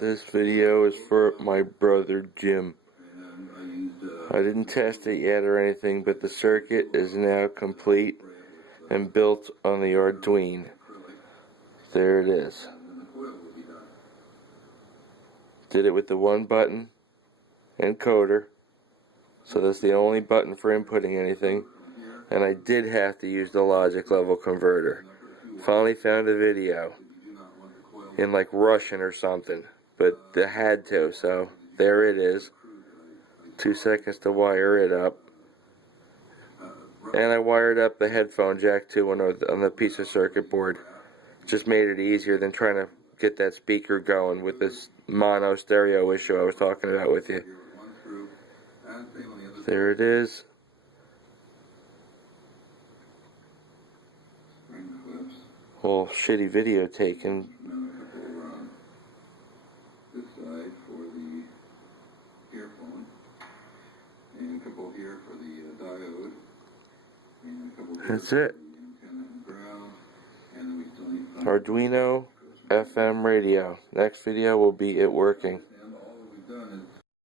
This video is for my brother Jim. I didn't test it yet or anything, but the circuit is now complete and built on the Arduino. There it is. Did it with the one button encoder, so that's the only button for inputting anything, and I did have to use the logic level converter. Finally found a video in like Russian or something, but I had to, so there it is. 2 seconds to wire it up, and I wired up the headphone jack too on the piece of circuit board. Just made it easier than trying to get that speaker going with this mono stereo issue I was talking about with you. There it is. Whole shitty video taken. This side for the earphone, and a couple here for the diode, and a couple here That's for it. the antenna and ground, and then we still need Arduino FM Radio. Next video will be it working.